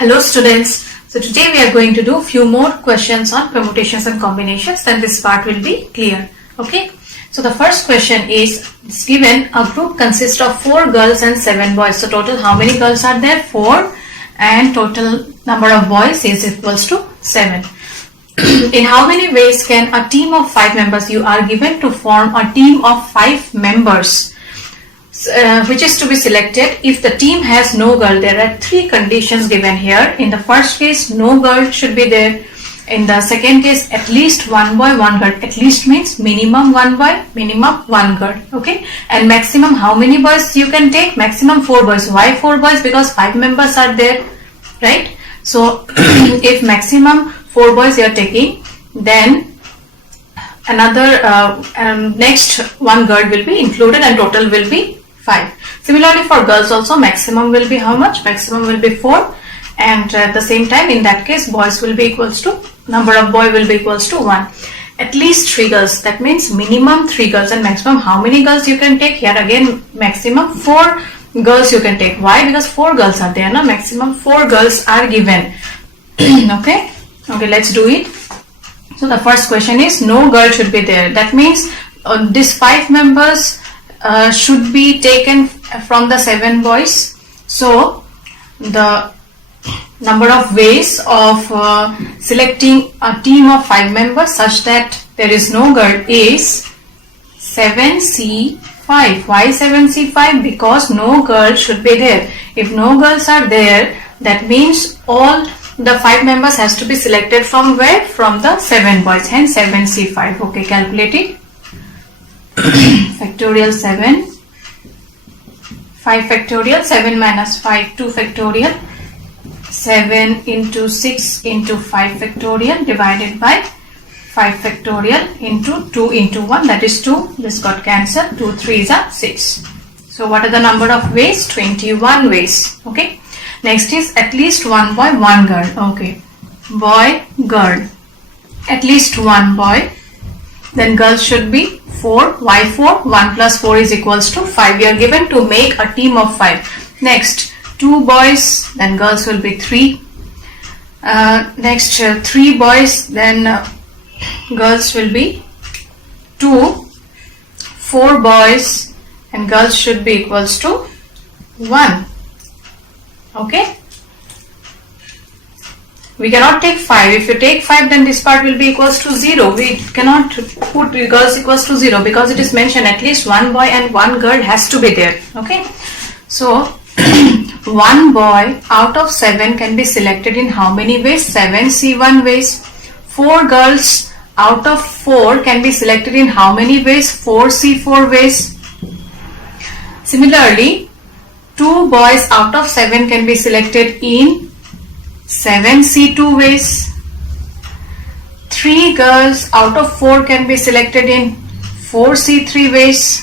Hello students, so today we are going to do few more questions on permutations and combinations, then this part will be clear. Okay, so the first question is given a group consists of 4 girls and 7 boys. So total how many girls are there? 4, and total number of boys is equals to 7. In how many ways can a team of 5 members, you are given to form a team of 5 members which is to be selected if the team has no girl. There are 3 conditions given here. In the first case, no girl should be there. In the second case, at least 1 boy, 1 girl. At least means minimum 1 boy, minimum 1 girl. Okay, and maximum how many boys you can take? Maximum 4 boys. Why 4 boys? Because 5 members are there, right? So if maximum 4 boys you are taking, then another next 1 girl will be included and total will be 5. Similarly for girls also, maximum will be how much? Maximum will be 4, and at the same time in that case boys will be equals to, number of boy will be equals to 1. At least 3 girls, that means minimum 3 girls, and maximum how many girls you can take? Here again maximum 4 girls you can take. Why? Because 4 girls are there, no? Maximum 4 girls are given. Okay, let's do it. So the first question is no girl should be there. That means these 5 members should be taken from the 7 boys. So the number of ways of selecting a team of 5 members such that there is no girl is 7C5. Why 7C5? Because no girl should be there. If no girls are there, that means all the 5 members has to be selected from where? From the 7 boys, hence 7C5. Okay, calculate it. Factorial 7, 5 factorial, 7 minus 5, 2 factorial, 7 into 6 into 5 factorial divided by 5 factorial into 2 into 1, that is 2. This got cancelled. 2 3s are 6. So what are the number of ways? 21 ways. Okay. Next is at least 1 boy, 1 girl. Okay. Boy, girl. At least 1 boy. Then girls should be 4. Why 4? 1 plus 4 is equals to 5. We are given to make a team of 5. Next, 2 boys, then girls will be 3. Next, 3 boys, then girls will be 2. 4 boys and girls should be equals to 1. Okay. We cannot take 5. If you take 5, then this part will be equals to 0. We cannot put girls equals to 0 because it is mentioned at least 1 boy and 1 girl has to be there. Okay. So 1 boy out of 7 can be selected in how many ways? 7C1 ways. 4 girls out of 4 can be selected in how many ways? 4C4 ways. Similarly, 2 boys out of 7 can be selected in 7C2 ways. 3 girls out of 4 can be selected in 4C3 ways.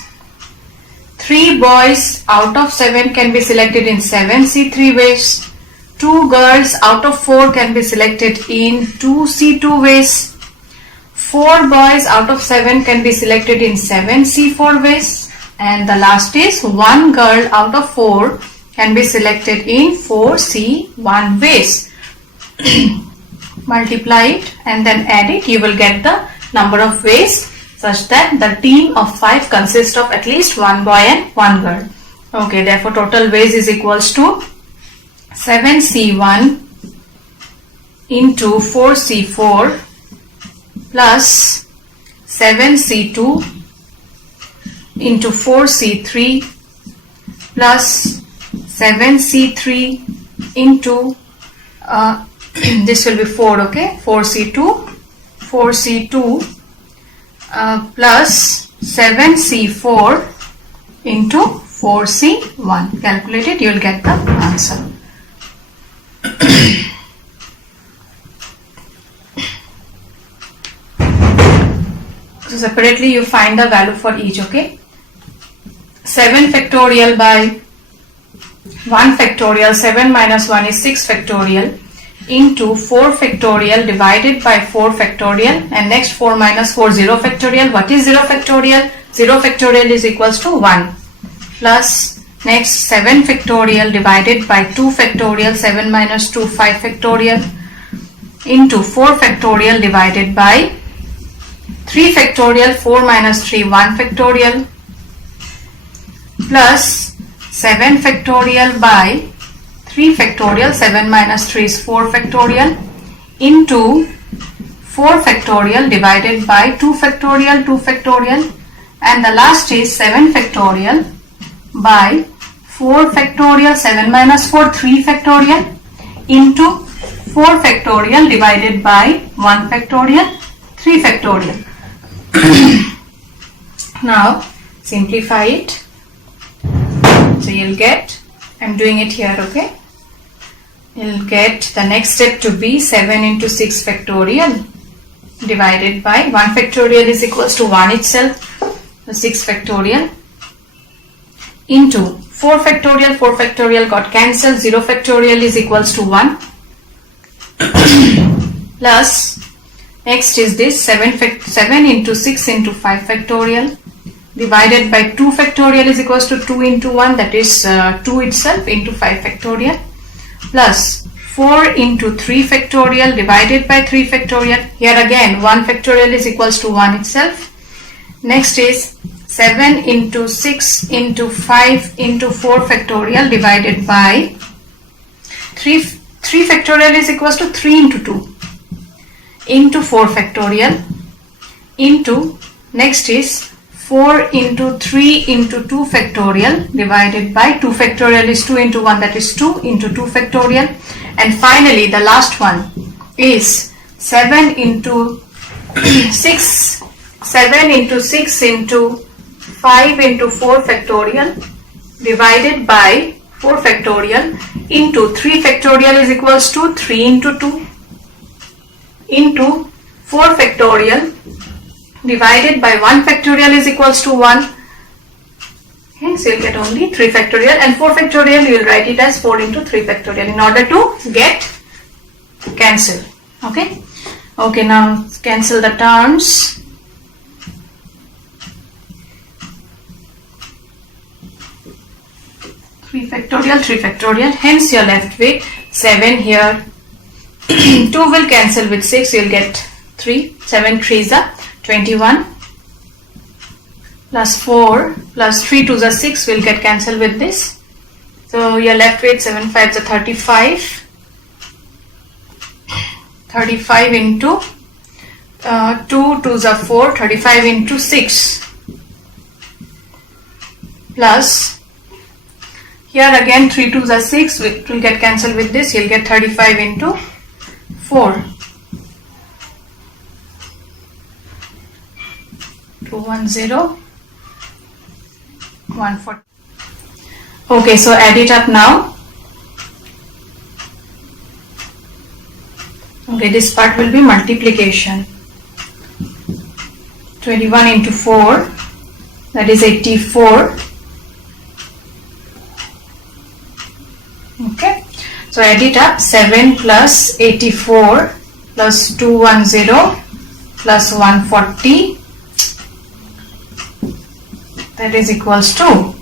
3 boys out of 7 can be selected in 7C3 ways. 2 girls out of 4 can be selected in 2C2 ways. 4 boys out of 7 can be selected in 7C4 ways. And the last is 1 girl out of 4 can be selected in 4C1 ways. Multiply it and then add it, you will get the number of ways such that the team of 5 consists of at least 1 boy and 1 girl. Okay, therefore total ways is equals to 7C1 into 4C4 plus 7C2 into 4C3 plus 7C3 into this will be 4, okay, 4C2 plus 7C4 into 4C1. Calculate it, you will get the answer. So separately you find the value for each, okay. 7 factorial by 1 factorial, 7 minus 1 is 6 factorial into 4 factorial divided by 4 factorial, and next 4 minus 4, 0 factorial. What is 0 factorial? 0 factorial is equals to 1 plus Next, 7 factorial divided by 2 factorial, 7 minus 2, 5 factorial, into 4 factorial divided by 3 factorial, 4 minus 3, 1 factorial, plus 7 factorial by 3 factorial, 7 minus 3 is 4 factorial, into 4 factorial divided by 2 factorial, 2 factorial, and the last is 7 factorial by 4 factorial, 7 minus 4, 3 factorial, into 4 factorial divided by 1 factorial, 3 factorial. Now simplify it. So you'll get, I'm doing it here, okay? You'll get the next step to be 7 into 6 factorial divided by 1 factorial is equals to 1 itself, so 6 factorial, into 4 factorial got cancelled, 0 factorial is equals to 1, plus next is this 7 into 6 into 5 factorial divided by 2 factorial is equals to 2 into 1, that is 2 itself, into 5 factorial, plus 4 into 3 factorial divided by 3 factorial. Here again 1 factorial is equals to 1 itself. Next is 7 into 6 into 5 into 4 factorial divided by 3 factorial is equals to 3 into 2 into 4 factorial, into next is 4 into 3 into 2 factorial divided by 2 factorial is 2 into 1, that is 2 into 2 factorial, and finally the last one is 7 into 6 into 5 into 4 factorial divided by 4 factorial into 3 factorial is equals to 3 into 2 into 4 factorial divided by 1 factorial is equals to 1. Hence you'll get only 3 factorial, and 4 factorial you will write it as 4 into 3 factorial in order to get cancel. Okay. Okay, now cancel the terms. Three factorial, hence you're left with 7 here. 2 will cancel with 6, you'll get 3, 7 3s are 21, plus 4 plus 3 2s are 6 will get cancelled with this. So you're left with 7 5s are 35. 35 into 2 2s are 4, 35 into 6, plus here again 3 2s are 6, it will get cancelled with this, you'll get 35 into 4. 210 140. Okay, so add it up now. Okay, this part will be multiplication. 21 into 4, that is 84. Okay, so add it up. 7 plus 84 plus 210 plus 140, that is equals to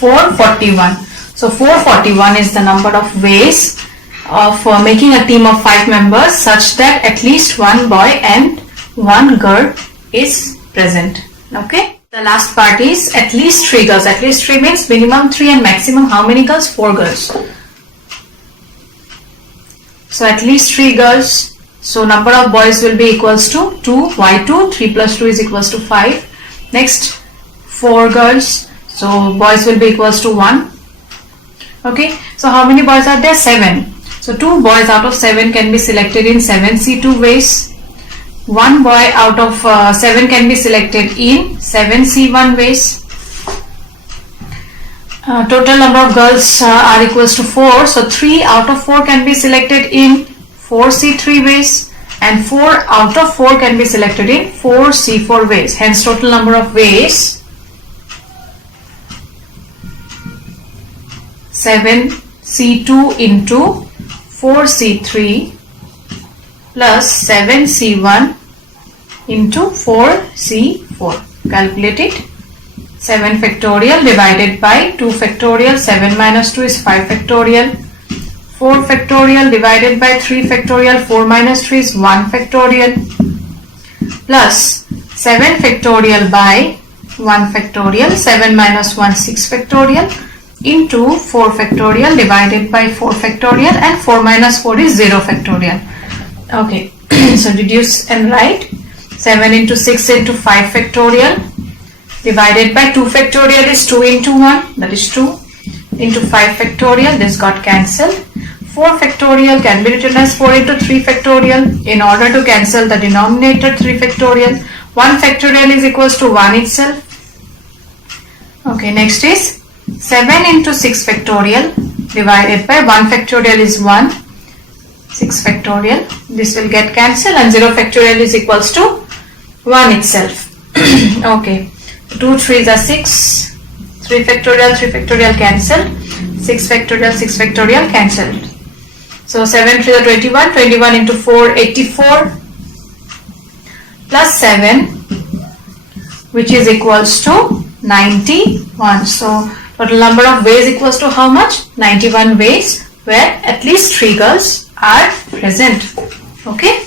441. So 441 is the number of ways of making a team of 5 members such that at least one boy and one girl is present. Okay. The last part is at least 3 girls. At least 3 means minimum 3 and maximum how many girls? 4 girls. So at least 3 girls. So number of boys will be equals to 2, y2, 3 plus 2 is equals to 5. Next 4 girls. So boys will be equals to 1. Okay. So how many boys are there? 7. So 2 boys out of 7 can be selected in 7C2 ways. 1 boy out of 7 can be selected in 7C1 ways. Total number of girls are equals to 4. So 3 out of 4 can be selected in 4C3 ways, and 4 out of 4 can be selected in 4C4 ways. Hence total number of ways 7C2 into 4C3 plus 7C1 into 4C4. Calculate it. 7 factorial divided by 2 factorial. 7 minus 2 is 5 factorial. 4 factorial divided by 3 factorial. 4 minus 3 is 1 factorial. Plus 7 factorial by 1 factorial. 7 minus 1, 6 factorial. Into 4 factorial divided by 4 factorial, and 4 minus 4 is 0 factorial. Okay, so reduce and write 7 into 6 into 5 factorial divided by 2 factorial is 2 into 1, that is 2, into 5 factorial, this got cancelled. 4 factorial can be written as 4 into 3 factorial. In order to cancel the denominator 3 factorial, 1 factorial is equals to 1 itself. Okay, next is 7 into 6 factorial divided by 1 factorial is 1, 6 factorial, this will get cancelled, and 0 factorial is equals to 1 itself. Okay, 2 3s are 6, 3 factorial cancelled, 6 factorial cancelled. So 7 3s are 21, 21 into 4, 84, plus 7, which is equals to 91. So total number of ways equals to how much? 91 ways where at least 3 girls are present. Okay.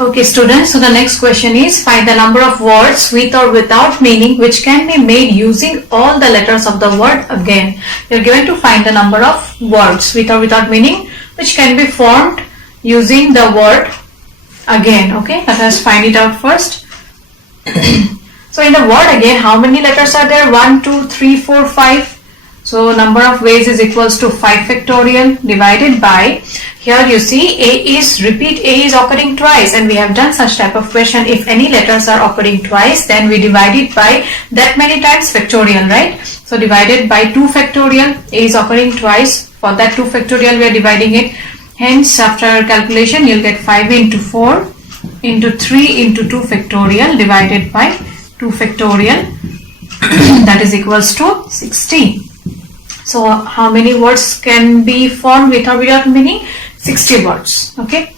Okay students, so the next question is find the number of words with or without meaning which can be made using all the letters of the word again. You are given to find the number of words with or without meaning which can be formed using the word again. Okay, let us find it out first. So in the word again, how many letters are there? 1, 2, 3, 4, 5. So number of ways is equals to 5 factorial divided by, here you see A is occurring twice, and we have done such type of question. If any letters are occurring twice, then we divide it by that many times factorial, right? So divided by 2 factorial, A is occurring twice. For that 2 factorial we are dividing it. Hence after calculation you'll get 5 into 4 into 3 into 2 factorial divided by 2 factorial that is equals to 16. So how many words can be formed with or without meaning? 60 words. Okay.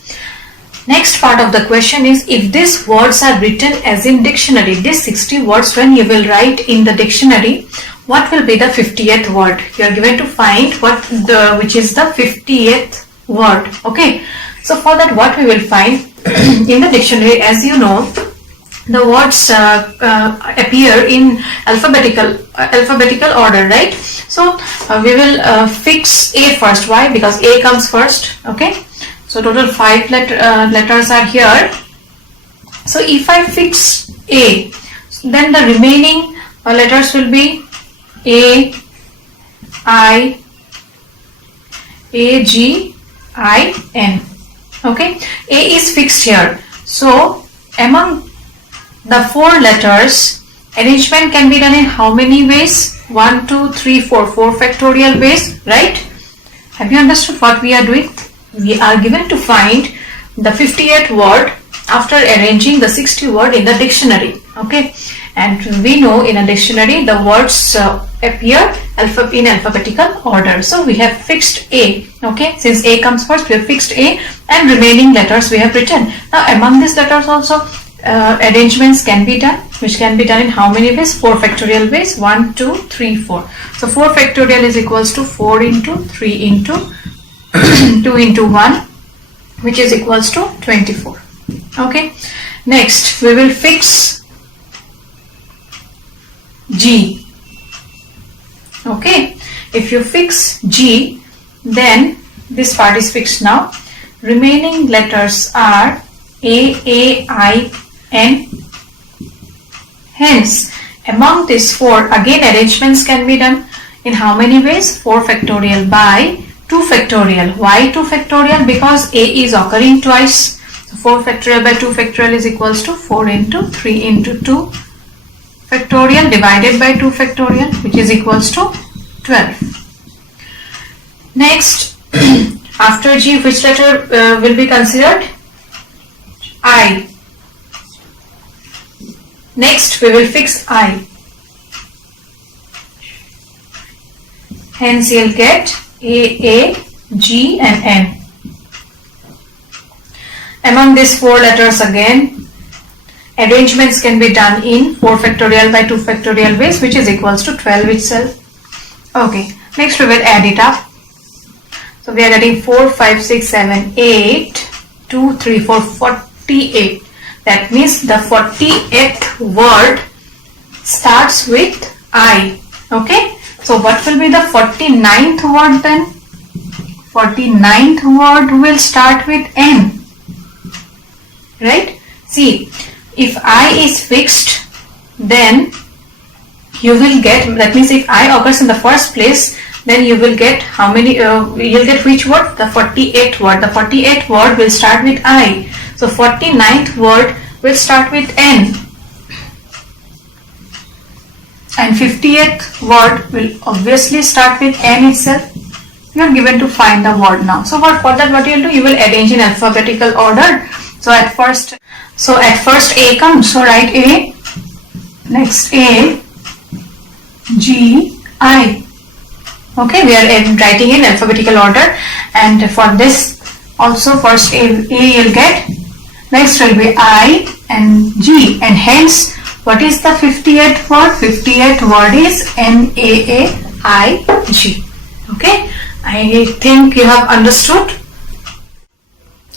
Next part of the question is, if these words are written as in dictionary, these 60 words when you will write in the dictionary, what will be the 50th word? You are given to find which is the 50th word. Okay. So for that, what we will find in the dictionary, as you know, the words appear in alphabetical order, right? So we will fix A first. Why? Because A comes first. Okay. So total 5 letters are here. So if I fix A, then the remaining letters will be A, I, A, G, I, N. Okay. A is fixed here. So among the 4 letters, arrangement can be done in how many ways? 1, 2, 3, 4 factorial ways, right? Have you understood what we are doing? We are given to find the 50th word after arranging the 60 word in the dictionary. Okay, and we know in a dictionary the words appear in alphabetical order. So we have fixed A. Okay, since A comes first, we have fixed A, and remaining letters we have written. Now among these letters also arrangements can be done, which can be done in how many ways? 4 factorial ways. 1, 2, 3, 4. So 4 factorial is equals to 4 into 3 into 2 into 1, which is equals to 24. Okay. Next we will fix G. Okay. If you fix G, then this part is fixed now. Remaining letters are A, I, N. Hence, among these 4, again arrangements can be done in how many ways? 4 factorial by 2 factorial. Why 2 factorial? Because A is occurring twice. So 4 factorial by 2 factorial is equals to 4 into 3 into 2 factorial divided by 2 factorial, which is equals to 12. Next, after G, which letter will be considered? I. Next we will fix I. Hence you'll get A, G and N. Among these 4 letters again, arrangements can be done in 4 factorial by 2 factorial ways, which is equals to 12 itself. Okay, next we will add it up. So we are getting 4, 5, 6, 7, 8, 2, 3, 4, 48. That means the 48th word starts with I. Okay, so what will be the 49th word then? 49th word will start with N. Right? See, if I is fixed, then you will get, that means if I occurs in the first place, then you will get how many, you'll get which word? The 48th word. The 48th word will start with I. So 49th word will start with N. And 50th word will obviously start with N itself. You are given to find the word now. So for that what you will do? You will arrange in alphabetical order. So at first A comes. So write A. Next A, G, I. Okay, we are writing in alphabetical order, and for this also first A you'll get, next will be I and G, and hence what is the 50th word? 50th word is NAAIG. Okay, I think you have understood.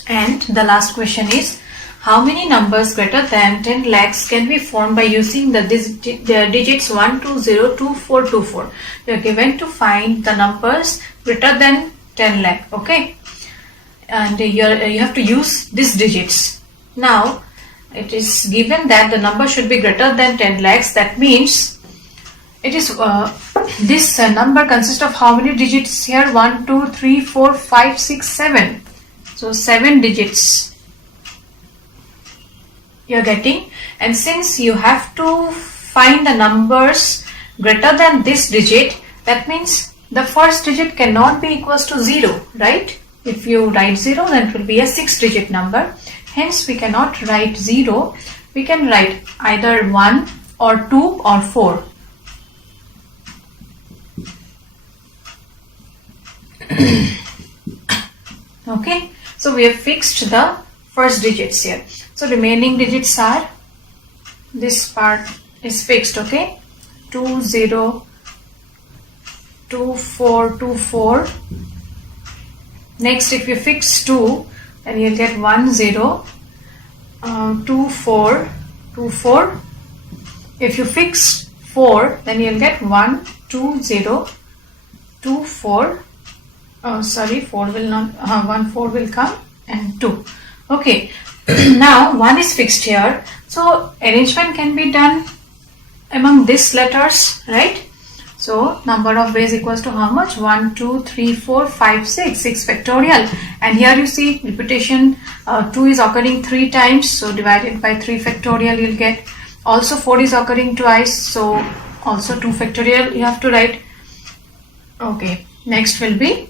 And the last question is, how many numbers greater than 10 lakhs can be formed by using the digits 1, 2, 0, 2, 4, 2, 4? You are given to find the numbers greater than 10 lakh. Okay, and you have to use these digits. Now it is given that the number should be greater than 10 lakhs. That means it is this number consists of how many digits here? 1, 2, 3, 4, 5, 6, 7. So 7 digits you are getting, and since you have to find the numbers greater than this digit, that means the first digit cannot be equals to 0, right? If you write 0, then it will be a 6-digit number. Hence we cannot write 0. We can write either 1 or 2 or 4. Okay, so we have fixed the first digits here. So remaining digits are, this part is fixed. Okay, 2, 0, 2, 4, 2, 4. Next, if you fix 2, then you'll get 1, 0, 2, 4, 2, 4. If you fix 4, then you'll get 1, 2, 0, 2, 4. Oh, sorry, 4 will not, 1, 4 will come, and 2. Okay, now 1 is fixed here. So arrangement can be done among these letters, right? So number of ways equals to how much? 1, 2, 3, 4, 5, 6. 6 factorial. And here you see repetition, 2 is occurring 3 times. So divided by 3 factorial you'll get. Also 4 is occurring twice. So also 2 factorial you have to write. Okay, next will be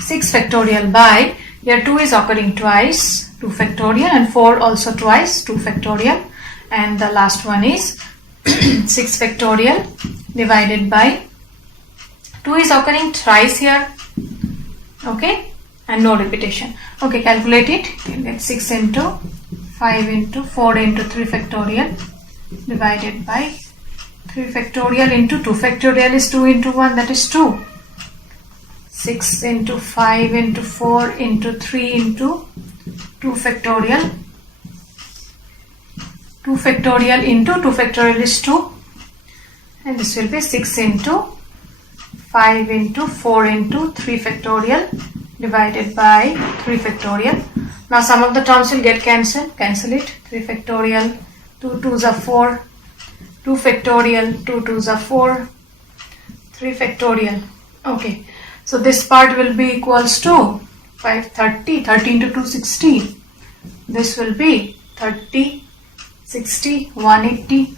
6 factorial by, here 2 is occurring twice, 2 factorial, and 4 also twice, 2 factorial. And the last one is 6 factorial divided by, 2 is occurring thrice here. Okay, and no repetition. Okay, calculate it. You get 6 into 5 into 4 into 3 factorial divided by 3 factorial into 2 factorial is 2 into 1, that is 2. 6 into 5 into 4 into 3 into 2 factorial. 2 factorial into 2 factorial is 2. And this will be 6 into 5 into 4 into 3 factorial divided by 3 factorial. Now some of the terms will get cancelled. Cancel it. 3 factorial, 2 2s are 4. 2 factorial, 2 2s are 4. 3 factorial. Okay. So this part will be equals to 530, 30 into 2, 60. This will be 30, 60, 180.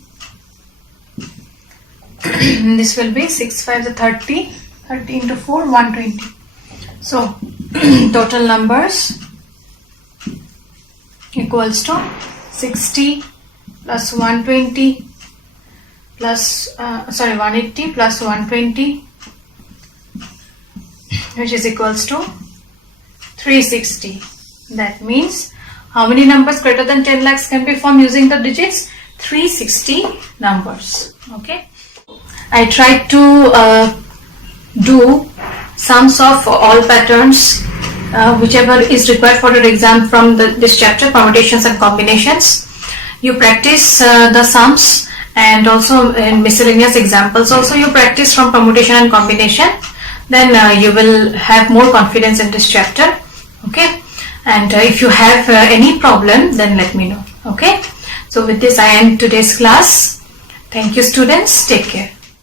This will be 6 5 30, 30 into 4, 120. So total numbers equals to 60 plus 120 plus 180 plus 120, which is equals to 360. That means How many numbers greater than 10 lakhs can be formed using the digits? 360 numbers. Okay. I tried to do sums of all patterns, whichever is required for your exam from this chapter, permutations and combinations. You practice the sums, and also in miscellaneous examples also you practice from permutation and combination. Then you will have more confidence in this chapter. Okay. And if you have any problem, then let me know. Okay. So with this I end today's class. Thank you students. Take care.